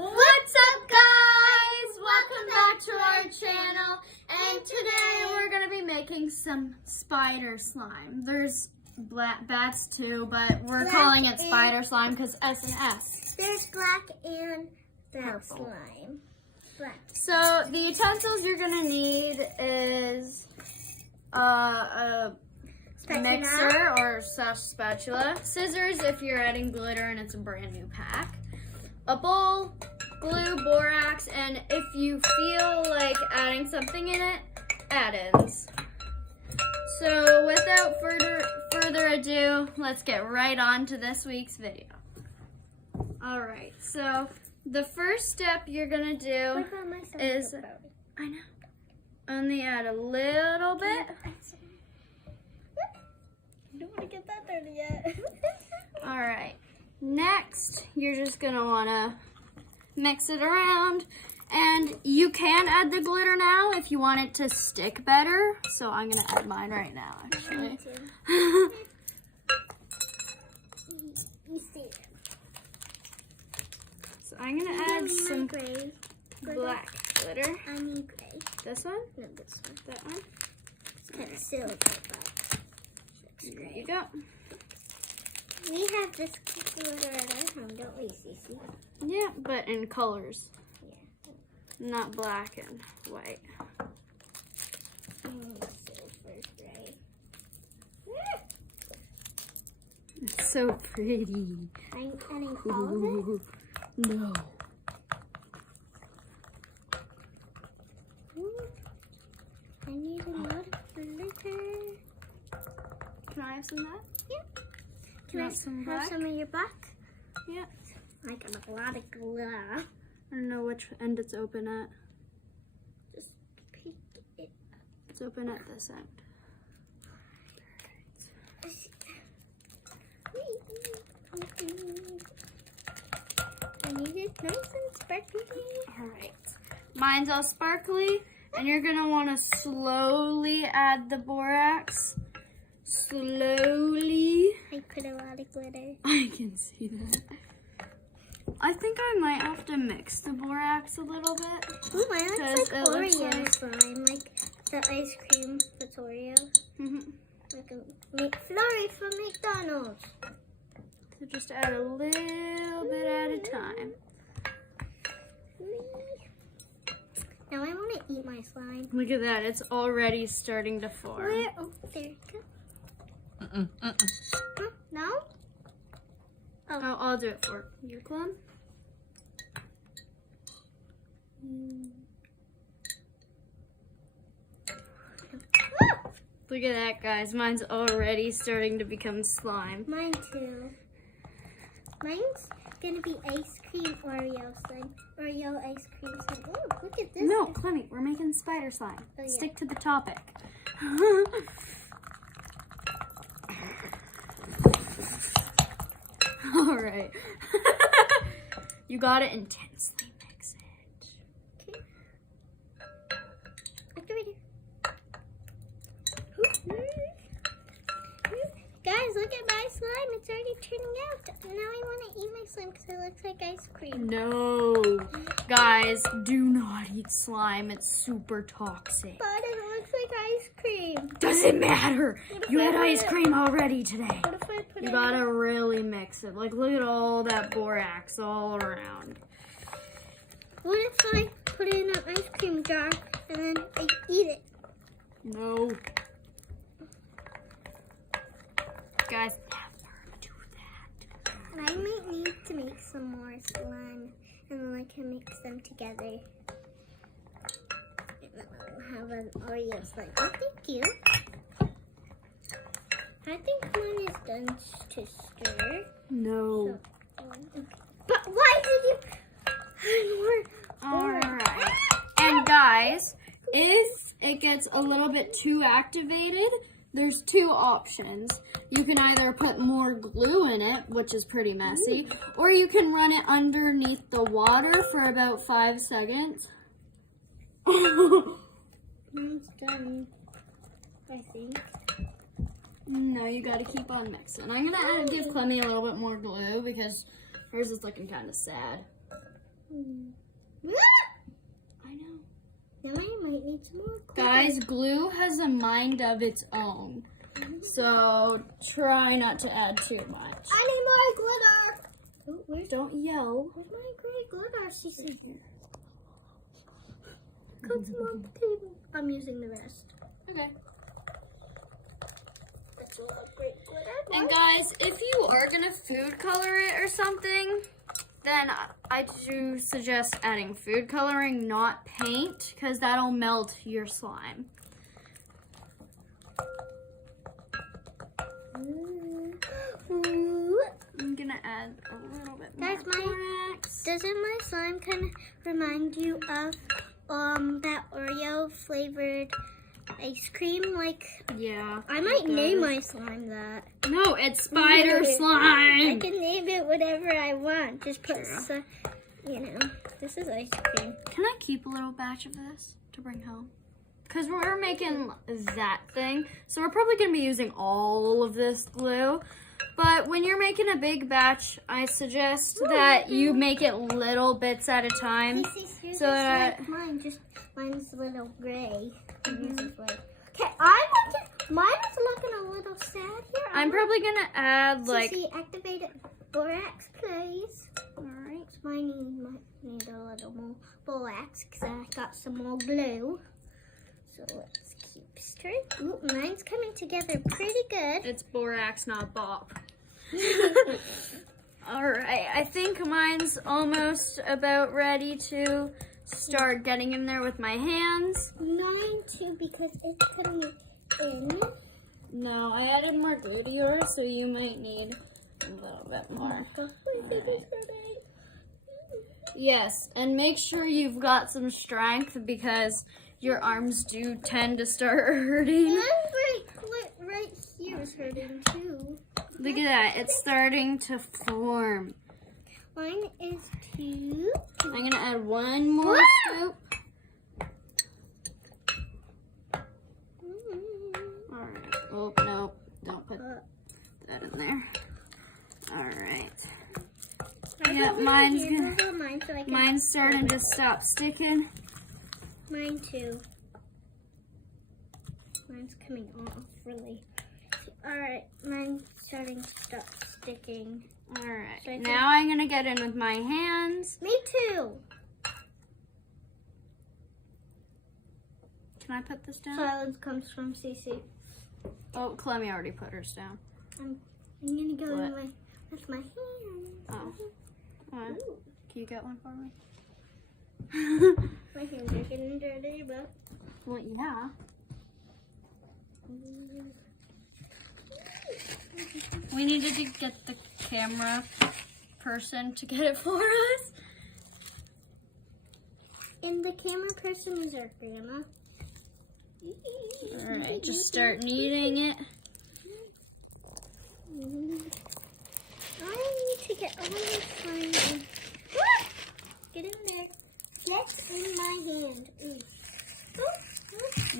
What's up, guys? Welcome back to our channel. And today we're going to be making some spider slime. There's bats too, but we're calling it spider slime because S and S. There's black and that slime. Black. So the utensils you're going to need is a mixer or spatula, scissors if you're adding glitter and it's a brand new pack, a bowl, glue, borax, and if you feel like adding something in it, add-ins. So without further ado, let's get right on to this week's video. All right, so the first step you're gonna do is, I know, only add a little bit. I don't want to get that dirty yet. All right, next you're just gonna wanna mix it around, and you can add the glitter now if you want it to stick better. So I'm gonna add mine right now, actually. You see it. So I'm gonna add some gray. black glitter. I need gray. This one? No, this one. That one? It's kind of silver, but There you go. we have this glitter at our home, don't we, Cece? Yeah, but in colors, Yeah. not black and white. Silver gray. It's so pretty. I'm adding all of it. Ooh, no. I need a lot of glitter. Can I have some of that? Yeah. Can Want I some have black? some of your black? Yeah. I got a lot of glitter. I don't know which end it's open at. Just pick it. It's open at this end. I need it nice and sparkly. All right. Mine's all sparkly, and you're gonna want to slowly add the borax. Slowly. I put a lot of glitter. I can see that. I think I might have to mix the borax a little bit. Ooh, mine looks like Because it looks Oreo like- slime, like the ice cream that's Oreo. Mm-hmm. Like a McFlurry from McDonald's. So just add a little bit at a time. Now I want to eat my slime. Look at that. It's already starting to form. Where? Oh, there you go. Huh? No? Oh, I'll do it for you, Clem. Ah! Look at that, guys. Mine's already starting to become slime. Mine too. Mine's gonna be ice cream Oreo slime. Oreo ice cream slime. Oh, look at this. No, Clemmy, we're making spider slime. Oh, yeah. Stick to the topic. All right. You gotta intensely mix it. Okay. Activated. Guys, look at my slime. It's already turning out. Now I want to eat my slime because it looks like ice cream. No, guys, do not eat slime. It's super toxic. But it looks like ice cream. Doesn't matter. What if You I had put ice it- cream already today. What if I put You it gotta really mix it. Like, look at all that borax all around. What if I put it in an ice cream jar and then I eat it? No. Guys, never do that. I might need to make some more slime and then I can mix them together. And then I'll have an Oreo slime. Oh, thank you. I think mine is done to stir. No. But why did you add more? Alright. And guys, if it gets a little bit too activated, there's two options. You can either put more glue in it, which is pretty messy, or you can run it underneath the water for about 5 seconds. Mine's done, I think. No, you gotta keep on mixing. I'm gonna give Clemmy a little bit more glue because hers is looking kind of sad. I know. Now I might need some more glue. Guys, glue has a mind of its own. So try not to add too much. I need more glitter. Oh, Don't yell. where's my gray glitter? She said. Put some on the table. I'm using the rest. Okay. That's a lot of great glitter. And guys, if you are gonna food color it or something, then I do suggest adding food coloring, not paint, because that'll melt your slime. Ooh. I'm gonna add a little bit more Guys, borax. Doesn't my slime kind of remind you of that Oreo flavored ice cream? Like, Yeah. I might it name does. my slime that. No, it's spider I slime. can name it whatever I want. Just put, True. this is ice cream. Can I keep a little batch of this to bring home? Because we're making that thing. So we're probably going to be using all of this glue. But when you're making a big batch, I suggest that you make it little bits at a time. So So that- like mine, just mine's a little gray. Mm-hmm. Okay, mine is looking a little sad here. I'm probably going to add like... Cece, activated borax, please. Alright. Mine might need a little more borax because I got some more glue. So let's keep stirring. Ooh, mine's coming together pretty good. It's borax, not bop. Alright, I think mine's almost about ready to start getting in there with my hands. Mine too, because it's coming in. No, I added more glue to yours, so you might need a little bit more. Yes, and make sure you've got some strength because your arms do tend to start hurting. And right here is hurting too. Look at that, it's starting to form. Mine is two. I'm gonna add one more scoop. Alright, oh no, don't put that in there. Alright. Yeah, mine's starting to stop sticking. Mine too. Mine's coming off really. Alright, mine's starting to stop sticking. Alright, So I now I'm gonna get in with my hands. Me too. Can I put this down? Silence comes from Cece. Oh, Clemmy already put hers down. I'm gonna go What? in with my hands. Oh. What? Ooh, Can you get one for me? my hands are getting dirty, but Well, yeah. We needed to get the camera person to get it for us. and the camera person is our grandma. Alright, just start kneading it. I need to get all this slime in. Get in there. Get in my hand. Ooh.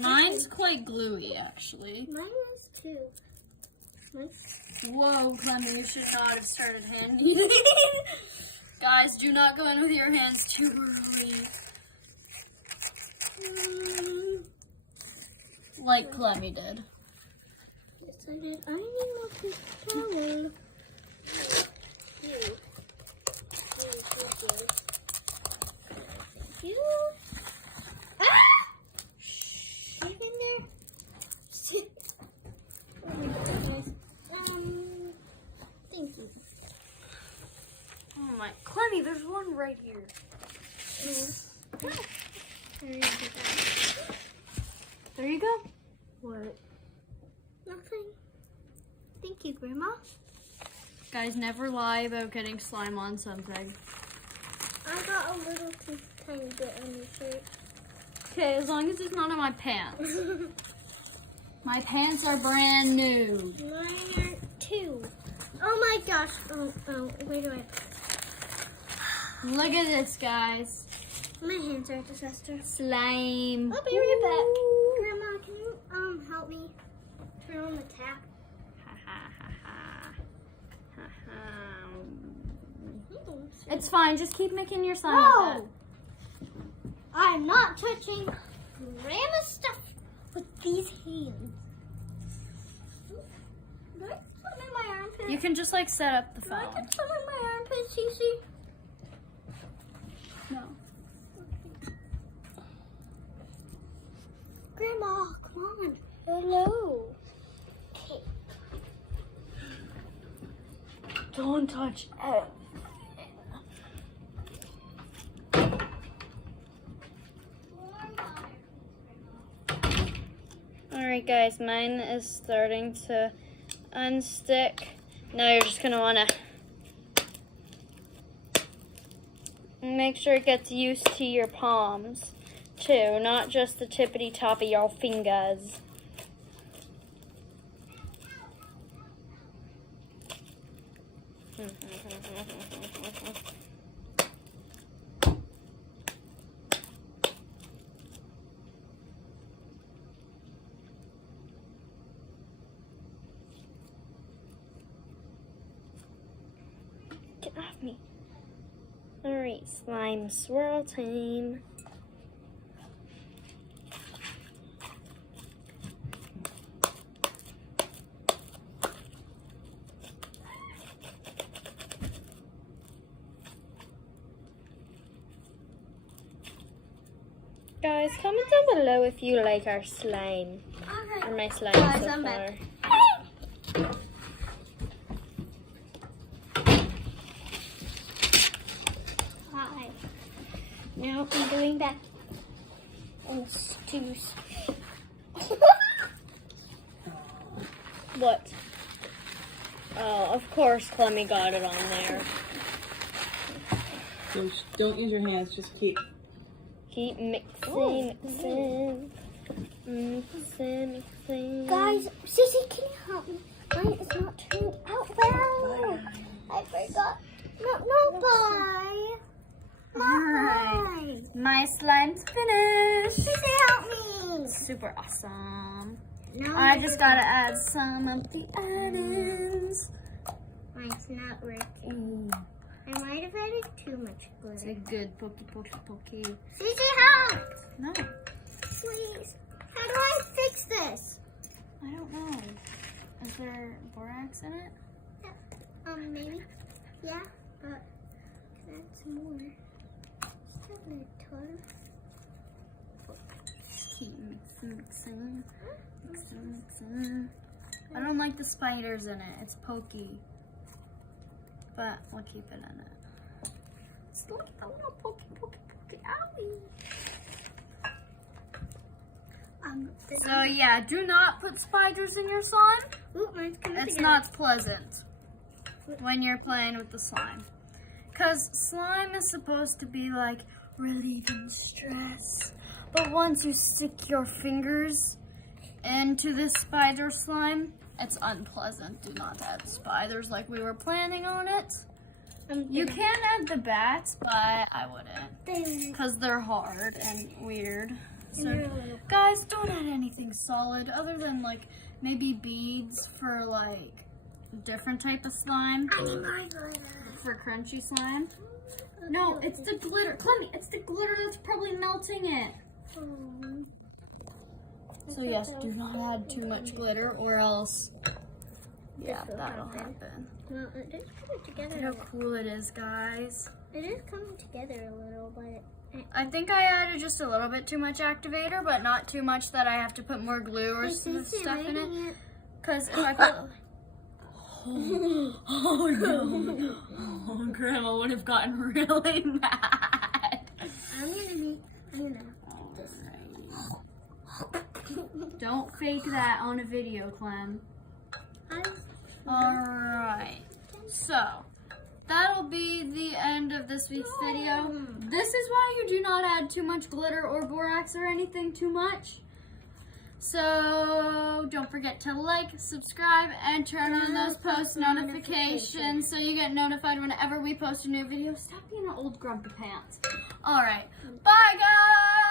Mine's quite gluey, actually. Mine is too. Mine. Whoa, Clemmy, you should not have started hand kneading. Guys, do not go in with your hands too early. Like Clemmy did. Yes, I did. I need more paper towel. You. Ah! Get in there. Oh my goodness. Thank you. Oh my, Clemmy, there's one right here. There you go. What? Nothing. Thank you, Grandma. Guys, never lie about getting slime on something. I got a little too tiny bit on your shirt. Okay, as long as it's not on my pants. My pants are brand new. Mine are too. Oh my gosh. Oh, wait a minute. Look at this, guys. My hands are a disaster. Slime. I'll be right back. Grandma, can you help me turn on the tap? Ha ha ha ha. Ha ha. It's fine. Just keep making your slime with it. No! I'm not touching Grandma's stuff with these hands. Do I put them in my armpit? You can just like set up the Do I phone. put some in my armpit, Cece? No. Grandma, come on. Hello. Okay. Don't touch it. Alright guys, mine is starting to unstick. Now you're just gonna wanna make sure it gets used to your palms too, not just the tippity top of your fingers. Get off me. Alright, slime swirl time. Guys, comment down below if you like our slime. Or my slime Guys, so I'm far. back. Hi. Now I'm going back and stews. What? Oh, of course Clemmy got it on there. So don't use your hands, just keep. Keep mixing, mixing. Guys, Cece, can you help me? Mine is not turned out well. I forgot. No, bye. Alright. My slime's finished. Cece, help me. Super awesome. No, I just gotta add some of the add-ins. Mine's not working. I might have added too much It's a glitter. good pokey. Cece, help! No, Please. How do I fix this? I don't know. Is there borax in it? Maybe. Yeah, but add some more. Just a little. Keep mixing. I don't like the spiders in it. It's pokey. But we'll keep it in it. It's like a little pokey. Owie. So yeah, do not put spiders in your slime. Ooh, mine's coming It's together. not pleasant when you're playing with the slime. Because slime is supposed to be like relieving stress. But once you stick your fingers into this spider slime, it's unpleasant. Do not add spiders like we were planning on it. You can add the bats, but I wouldn't. Because they're hard and weird. So guys, don't add anything solid other than like maybe beads for like different type of slime. For crunchy slime. No, it's the glitter. Clemmy, it's the glitter that's probably melting it. So yes, do not add too much glitter or else, yeah, that'll happen. Well, it is coming together. Look how cool it is, guys. It is coming together a little, but I think I added just a little bit too much activator, but not too much that I have to put more glue or some stuff in it. Because if I put... Oh no. Oh, Grandma would have gotten really mad. I'm gonna Don't fake that on a video, Clem. Alright. So, that'll be the end of this week's video. This is why you do not add too much glitter or borax or anything too much. So, don't forget to like, subscribe, and turn on those post notifications so you get notified whenever we post a new video. Stop being an old grumpy pants. Alright. Bye, guys!